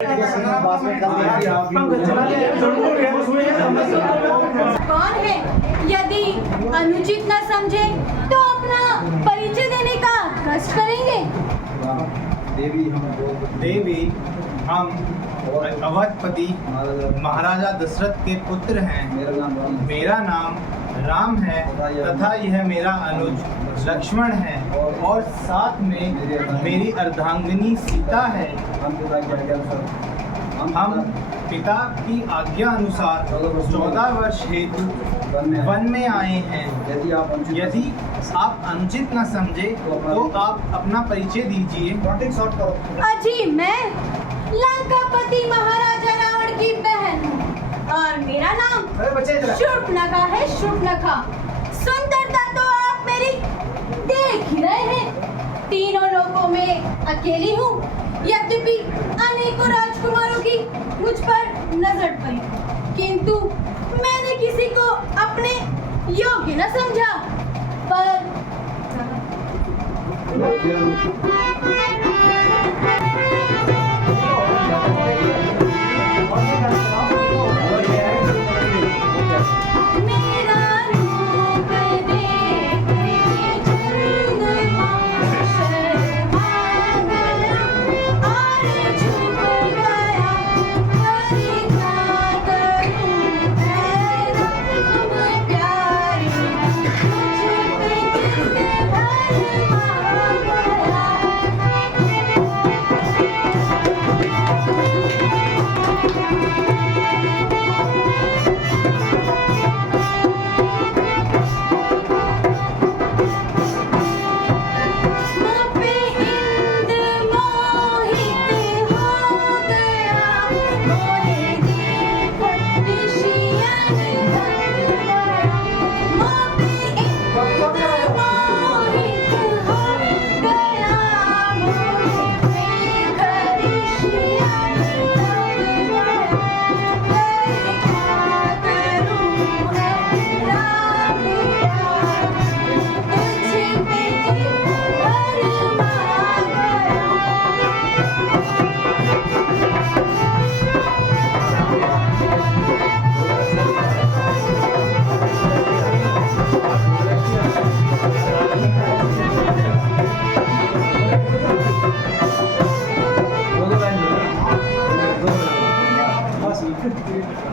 कौन है? यदि अनुचित न समझे तो अपना परिचय देने का कष्ट करेंगे। देवी हम अवधपति महाराजा दशरथ के पुत्र हैं। मेरा नाम राम है तथा यह मेरा अनुज लक्ष्मण है और साथ में मेरी अर्धांगिनी सीता है। हम पिता की आज्ञा अनुसार 14 वर्ष हेतु वन में आए हैं। यदि आप अनुचित न समझे तो आप अपना परिचय दीजिए। अजी मैं लंकापति महाराजा रावण की बहन हूँ और मेरा नाम शूर्पणखा है। शूर्पणखा सुंदरता तो आप मेरी देख ही रहे हैं। तीनों लोगों में अकेली हूँ। यद्यपि अनेकों राजकुमारों की मुझ पर नजर पड़ी, किंतु मैंने किसी को अपने योग्य न समझा। पर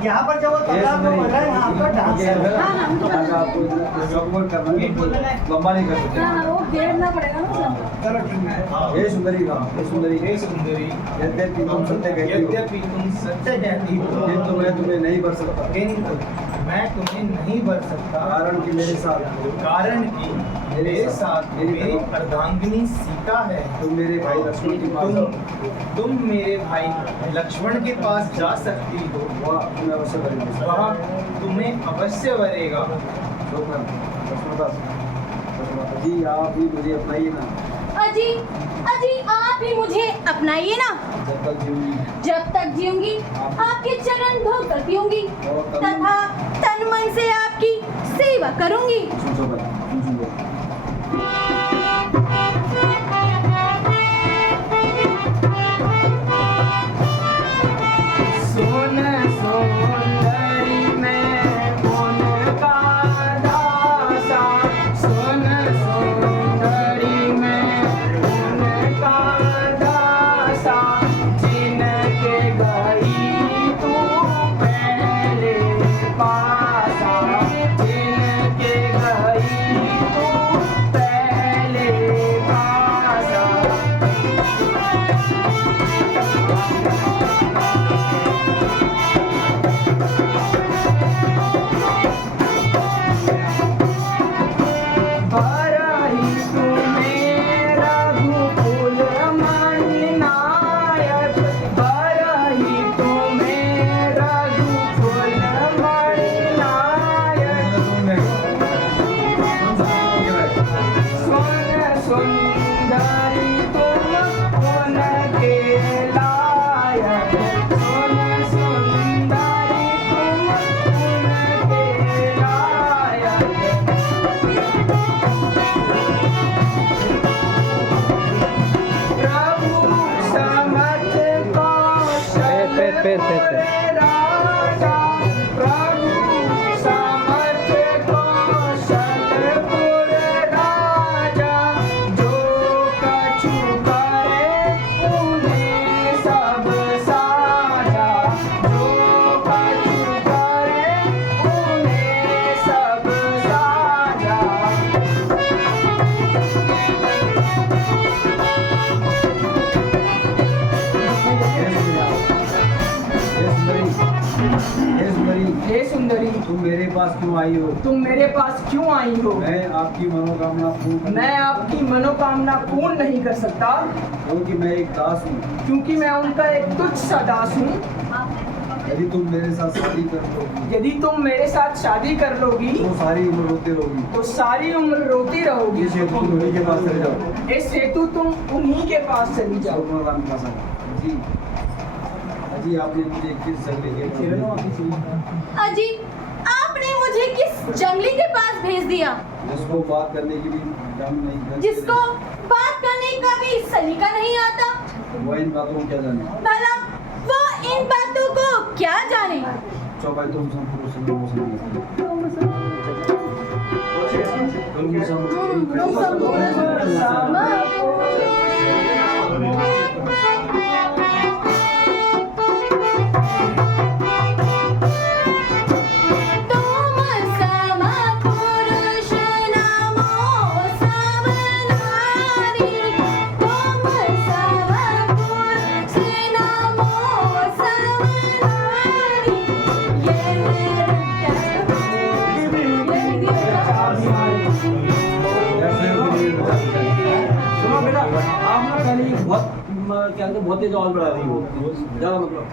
यहाँ पर जब लंबा नहीं कर सकते। वो घेरना पड़ेगा ना सब। चलो ठीक है। हे सुंदरी हे सुंदरी यद्यपि तुम सत्य कहती हो, किंतु मैं तुम्हें नहीं बर सकता। मैं तुम्हें नहीं बर सकता। कारण कि मेरे साथ मेरी अर्धांगिनी सीता है। तुम मेरे भाई लक्ष्मण के पास तुम मेरे भाई लक्ष्मण के पास जा सकती हो। वह तुम्हें अवश्य करेगा। वह तुम्हें अवश्य वरेगा। जी आप भी मुझे अपनाइए ना। अजी आप ही मुझे अपनाइए ना। जब तक जीऊंगी आपके चरण धोकर पीऊंगी तथा तन मन से आपकी सेवा करूंगी। पैर राजा प्रभु सामर्थ कौशलपुर राजा जो कछु करे उन्हें सब साजा जो कछु करे उन्हें सब साजा हे सुंदरी तुम मेरे पास क्यों आई हो? तुम मेरे पास क्यों आई हो? मैं आपकी मनोकामना पूर्ण मैं आपकी मनोकामना पूर्ण नहीं कर सकता क्योंकि मैं एक दास हूँ। क्योंकि मैं उनका एक तुच्छ सा दास हूँ। यदि तुम मेरे साथ शादी कर लोगी यदि तुम मेरे साथ शादी कर लोगी तो सारी उम्र रोते रहोगी। तो सारी उम्र रोती रहोगी। इस हेतु तुम उन्हीं के पास चले जाओ। इस हेतु तुम उन्हीं के पास चली जाओ। जी जी आपने मुझे किस जंगली के अजी आपने मुझे किस जंगली के पास भेज दिया जिसको बात करने की भी दम नहीं, जिसको बात करने का भी सलीका नहीं आता? वो इन बातों को क्या जाने। भला वो इन बातों को क्या जाने? चौपाई तुम संपूर्ण बहुत तेज आवाज बढ़ा रही हो ज्यादा मतलब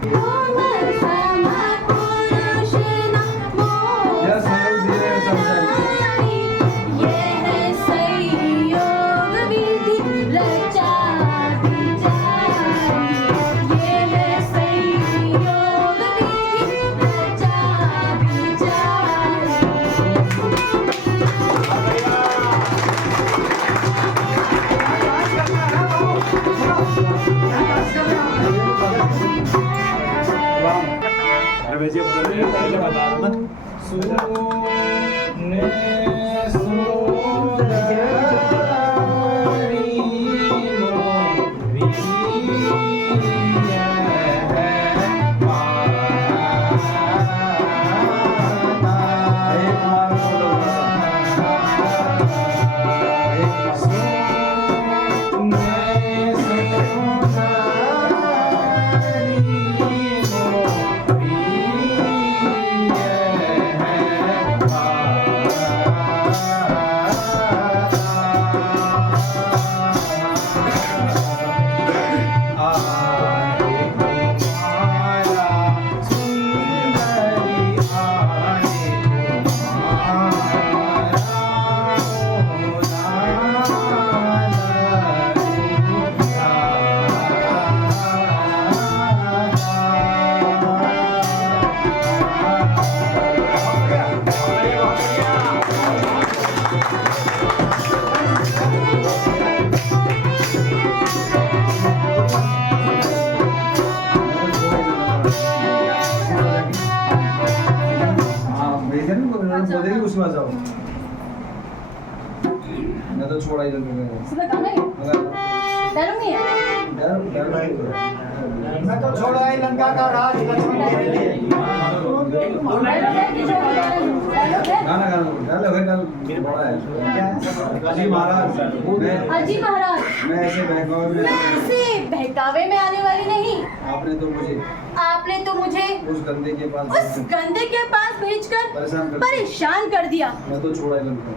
उसके पास जाओ। मैं तो छोड़ा ही सुबह कहाँ गए? डरो नहीं है? मैं तो छोड़ा ही लंका का राज लक्ष्मण के लिए। गाना बड़ा है। अजी महाराज अजी महाराज मैं ऐसे बहकावे में आने वाली नहीं। आपने तो मुझे उस गंदे के पास भेजकर परेशान कर दिया। मैं तो छोड़ा ही लंका।